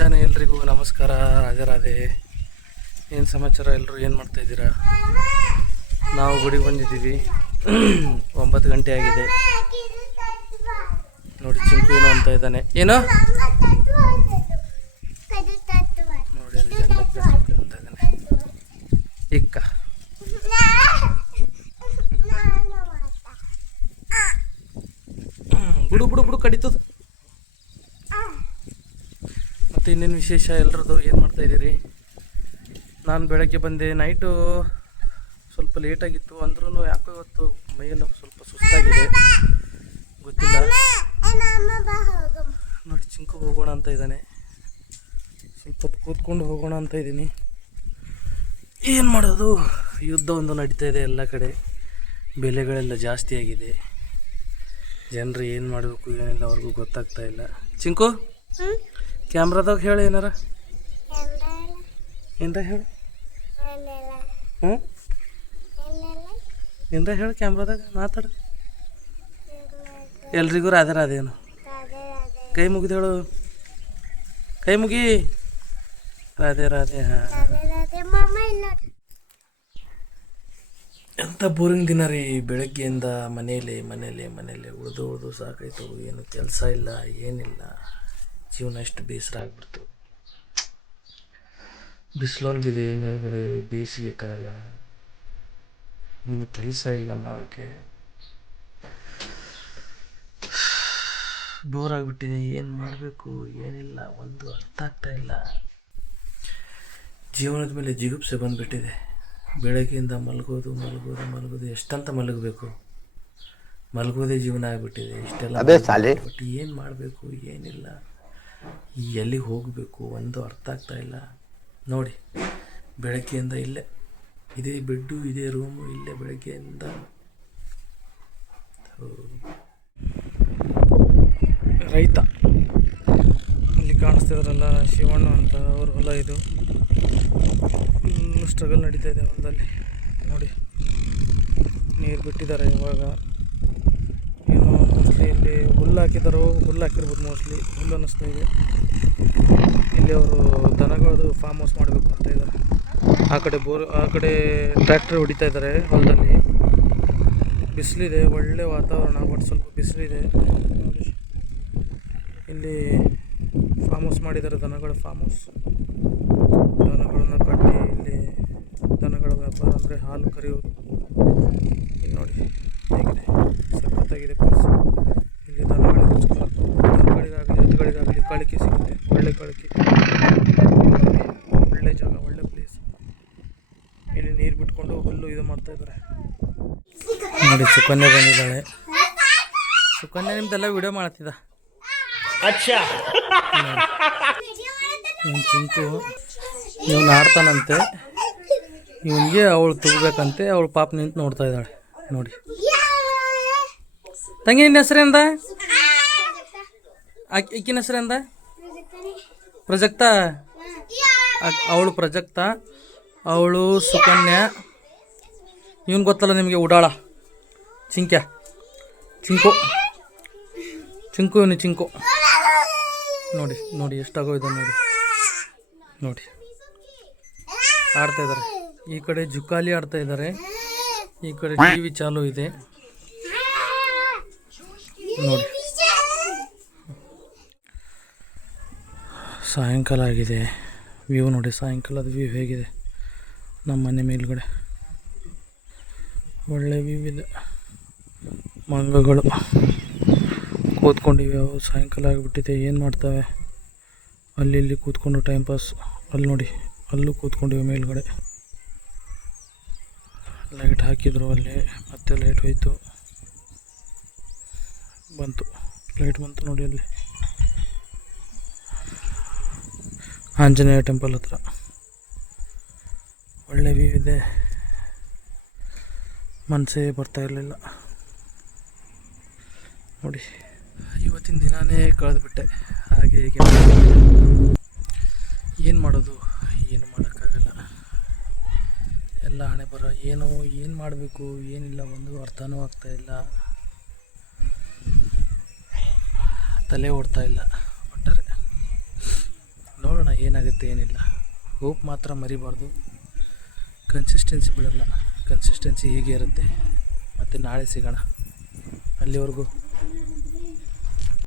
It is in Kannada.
ಮುಂಜಾನೆ ಎಲ್ರಿಗೂ ನಮಸ್ಕಾರ, ರಾಧೆ ರಾಧೆ. ಏನು ಸಮಾಚಾರ? ಎಲ್ಲರೂ ಏನು ಮಾಡ್ತಾಯಿದ್ದೀರಾ? ನಾವು ಗುಡಿಗೆ ಬಂದಿದ್ದೀವಿ. 9 ಗಂಟೆ ಆಗಿದೆ ನೋಡಿ. ಚಿಂಕು ಏನೋ ಅಂತ ಇದ್ದಾನೆ. ಏನೋ ನೋಡಿ, ಅಂತ ಇದ್ದಾನೆ. ಇಕ್ಕ ಬಿಡು ಬಿಡು ಬಿಡು ಕಡಿತದ. ಮತ್ತು ಇನ್ನೇನು ವಿಶೇಷ ಎಲ್ಲರದ್ದು? ಏನು ಮಾಡ್ತಾಯಿದ್ದೀರಿ? ನಾನು ಬೆಳಗ್ಗೆ ಬಂದೆ. ನೈಟು ಸ್ವಲ್ಪ ಲೇಟಾಗಿತ್ತು, ಅಂದ್ರೂ ಯಾಕೋ ಇವತ್ತು ಮೈಯೆಲ್ಲ ಸ್ವಲ್ಪ ಸುಸ್ತಾಗಿದೆ, ಗೊತ್ತಿಲ್ಲ. ನೋಡಿ, ಚಿಂಕು ಹೋಗೋಣ ಅಂತ ಇದ್ದಾನೆ. ಸ್ವಲ್ಪ ಹೊತ್ತು ಕೂತ್ಕೊಂಡು ಹೋಗೋಣ ಅಂತ ಇದ್ದೀನಿ. ಏನು ಮಾಡೋದು, ಯುದ್ಧ ಒಂದು ನಡೀತಾ ಇದೆ ಎಲ್ಲ ಕಡೆ. ಬೆಲೆಗಳೆಲ್ಲ ಜಾಸ್ತಿ ಆಗಿದೆ. ಜನರು ಏನು ಮಾಡಬೇಕು ಏನಿಲ್ಲ ಅವ್ರಿಗೂ ಗೊತ್ತಾಗ್ತಾ ಇಲ್ಲ. ಚಿಂಕು, ಕ್ಯಾಮ್ರಾದಾಗ ಹೇಳು ಏನಾರ. ಏನಾರ ಹೇಳು. ಹಾಂ, ಏನಾರ ಹೇಳು ಕ್ಯಾಮ್ರಾದಾಗ, ಮಾತಾಡು. ಎಲ್ರಿಗೂ ರಾಧೆ ರಾಧೇನು. ಕೈ ಮುಗಿದು ಹೇಳು, ಕೈ ಮುಗಿ. ರಾಧೆ ರಾಧೆ. ಹಾಂ, ಎಂಥ ಬೋರಿಂಗ್ ದಿನ ರೀ. ಬೆಳಗ್ಗೆಯಿಂದ ಮನೇಲಿ ಉಳಿದು ಸಾಕಾಯ್ತು. ಏನು ಕೆಲಸ ಇಲ್ಲ, ಏನಿಲ್ಲ. ಜೀವನ ಎಷ್ಟು ಬೇಸರ ಆಗ್ಬಿಡ್ತು. ಬಿಸಿಲೊಂದಿದೆ, ಬೇಸಿಗೆ ಕಾಲ, ಇನ್ನು ಕೆಲಸ ಇಲ್ಲ. ಅದಕ್ಕೆ ಬೋರ್ ಆಗಿಬಿಟ್ಟಿದೆ. ಏನು ಮಾಡಬೇಕು ಏನಿಲ್ಲ ಒಂದು ಅರ್ಥ ಆಗ್ತಾ ಇಲ್ಲ. ಜೀವನದ ಮೇಲೆ ಜಿಗುಪ್ಸೆ ಬಂದುಬಿಟ್ಟಿದೆ. ಬೆಳಗ್ಗೆಯಿಂದ ಮಲಗೋದು ಎಷ್ಟಂತ ಮಲಗಬೇಕು? ಮಲಗೋದೇ ಜೀವನ ಆಗಿಬಿಟ್ಟಿದೆ. ಇಷ್ಟೆಲ್ಲ ಬಟ್ ಏನು ಮಾಡಬೇಕು ಏನಿಲ್ಲ, ಎಲ್ಲಿಗೆ ಹೋಗಬೇಕು ಒಂದು ಅರ್ಥ ಆಗ್ತಾ ಇಲ್ಲ. ನೋಡಿ, ಬೆಳಗ್ಗೆಯಿಂದ ಇಲ್ಲೇ ಇದೇ ಬೆಡ್ಡು, ಇದೇ ರೂಮು, ಇಲ್ಲೇ ಬೆಳಗ್ಗೆಯಿಂದ. ರೈತ ಇಲ್ಲಿ ಕಾಣಿಸ್ತಿದ್ರಲ್ಲ, ಶಿವಣ್ಣ ಅಂತ, ಅವ್ರ ಹೊಲ ಇದು. ಸ್ಟ್ರಗಲ್ ನಡೀತಾ ಇದೆ ಹೊಲದಲ್ಲಿ. ನೋಡಿ, ನೀರು ಬಿಟ್ಟಿದ್ದಾರೆ ಇವಾಗ. ಏನೋ ಮೋಸ್ಟ್ಲಿ ಇಲ್ಲಿ ಹುಲ್ಲು ಹಾಕಿದಾರೋ, ಹುಲ್ಲು ಹಾಕಿರ್ಬೋದು ಮೋಸ್ಟ್ಲಿ, ಹುಲ್ಲು ಅನ್ನಿಸ್ತಾ ಇದೆ. ಇಲ್ಲಿ ಅವರು ದನಗಳದ್ದು ಫಾರ್ಮ್ ಹೌಸ್ ಮಾಡಬೇಕು ಅಂತ ಇದ್ದಾರೆ. ಆ ಕಡೆ ಟ್ರ್ಯಾಕ್ಟರ್ ಹೊಡಿತಾ ಇದ್ದಾರೆ ಹೊಲದಲ್ಲಿ. ಬಿಸಿಲಿದೆ, ಒಳ್ಳೆ ವಾತಾವರಣ, ಬಟ್ ಸ್ವಲ್ಪ ಬಿಸಿಲಿದೆ. ನೋಡಿ, ಇಲ್ಲಿ ಫಾರ್ಮ್ ಹೌಸ್ ಮಾಡಿದ್ದಾರೆ, ದನಗಳ ಫಾರ್ಮ್ ಹೌಸ್. ದನಗಳನ್ನು ಕಟ್ಟಿ ಇಲ್ಲಿ ದನಗಳ ವ್ಯಾಪಾರ ಅಂದರೆ ಹಾಲು ಕರೆಯೋದು. ಇಲ್ಲಿ ನೋಡಿ ಹೇಗಿದೆ, ಸಖತ್ತಾಗಿದೆ ಪ್ಲೇಸ್. ಇಲ್ಲಿ ದನಗಳಿಗೋಸ್ಕರ, ದನಗಳಿಗಾಗಲಿ ಎತ್ತುಗಳಿಗಾಗಲಿ ಕಾಳಿಕೆ ಸಿಗುತ್ತೆ. ಒಳ್ಳೆ ಕಾಳಿಕೆ, ಒಳ್ಳೆ ಜಾಗ, ಒಳ್ಳೆ ಪ್ಲೇಸ್. ಇಲ್ಲಿ ನೀರು ಬಿಟ್ಕೊಂಡು ಹುಲ್ಲು ಇದು ಮಾಡ್ತಾ ಇದ್ದಾರೆ. ನೋಡಿ, ಸುಕನ್ಯಾ ಬಂದಿದ್ದಾಳೆ. ಸುಕನ್ಯಾ ನಿಮ್ದೆಲ್ಲ ವಿಡಿಯೋ ಮಾಡ್ತಿದ್ದ. ಚಿಂಕು ಇವನು ಆಡ್ತಾನಂತೆ, ಇವನಿಗೆ ಅವಳು ತುಗಬೇಕಂತೆ. ಅವಳು ಪಾಪ ನಿಂತು ನೋಡ್ತಾ ಇದ್ದಾಳೆ. ನೋಡಿ ತಂಗಿ, ನಿನ್ನ ಹೆಸರಿಂದ? ಈಕಿನ ಹೆಸರಿಂದ ಪ್ರಜಕ್ತ. ಅವಳು ಪ್ರಜಕ್ತ, ಅವಳು ಸುಕನ್ಯಾ. ಇವನು ಗೊತ್ತಲ್ಲ ನಿಮಗೆ, ಉಡಾಳ ಚಿಂಕು. ಇವನು ಚಿಂಕು. ನೋಡಿ ಎಷ್ಟಾಗೋ ಇದೆ. ನೋಡಿ ಆಡ್ತಾ ಇದ್ದಾರೆ. ಈ ಕಡೆ ಜುಕಾಲಿ ಆಡ್ತಾ ಇದ್ದಾರೆ, ಈ ಕಡೆ TV ಚಾಲು ಇದೆ. ನೋಡಿ, ಸಾಯಂಕಾಲ ಆಗಿದೆ. ವ್ಯೂ ನೋಡಿ, ಸಾಯಂಕಾಲದ ವ್ಯೂ ಹೇಗಿದೆ. ನಮ್ಮ ಮನೆ ಮೇಲ್ಗಡೆ ಒಳ್ಳೆ ವ್ಯೂ ಇದೆ. ಮಂಗಗಳು ಕೂತ್ಕೊಂಡಿವೆ. ಅವು ಸಾಯಂಕಾಲ ಆಗಿಬಿಟ್ಟಿದೆ, ಏನು ಮಾಡ್ತವೆ? ಅಲ್ಲಿ ಕೂತ್ಕೊಂಡು ಟೈಮ್ ಪಾಸ್. ಅಲ್ಲಿ ನೋಡಿ, ಅಲ್ಲೂ ಕೂತ್ಕೊಂಡಿವೆ ಮೇಲ್ಗಡೆ. ಲೈಟ್ ಹಾಕಿದ್ರು ಅಲ್ಲಿ, ಮತ್ತೆ ಲೈಟ್ ಹೋಯಿತು, ಲೈಟ್ ಬಂತು ನೋಡಿ. ಅಲ್ಲಿ ಆಂಜನೇಯ ಟೆಂಪಲ್ ಹತ್ರ ಒಳ್ಳೆ ವ್ಯೂ ಇದೆ. ಮನಸ್ಸೇ ಬರ್ತಾ ಇರಲಿಲ್ಲ. ನೋಡಿ, ಇವತ್ತಿನ ದಿನಾನೇ ಕಳೆದುಬಿಟ್ಟೆ. ಹಾಗೆ ಏನು ಮಾಡೋದು, ಏನು ಮಾಡೋಕ್ಕಾಗಲ್ಲ. ಎಲ್ಲ ಹಣೆ ಬರ. ಏನು ಮಾಡಬೇಕು ಏನಿಲ್ಲ ಒಂದು ಅರ್ಥನೂ ಆಗ್ತಾಯಿಲ್ಲ. ತಲೆ ಓಡ್ತಾ ಇಲ್ಲ ಒಟ್ಟಾರೆ. ನೋಡೋಣ ಏನಾಗುತ್ತೆ ಏನಿಲ್ಲ. ಹೋಪ್ ಮಾತ್ರ ಮರಿಬಾರ್ದು. ಕನ್ಸಿಸ್ಟೆನ್ಸಿ ಬಿಡಲ್ಲ, ಕನ್ಸಿಸ್ಟೆನ್ಸಿ ಹೀಗೆ ಇರುತ್ತೆ. ಮತ್ತು ನಾಳೆ ಸಿಗೋಣ. ಅಲ್ಲಿವರೆಗೂ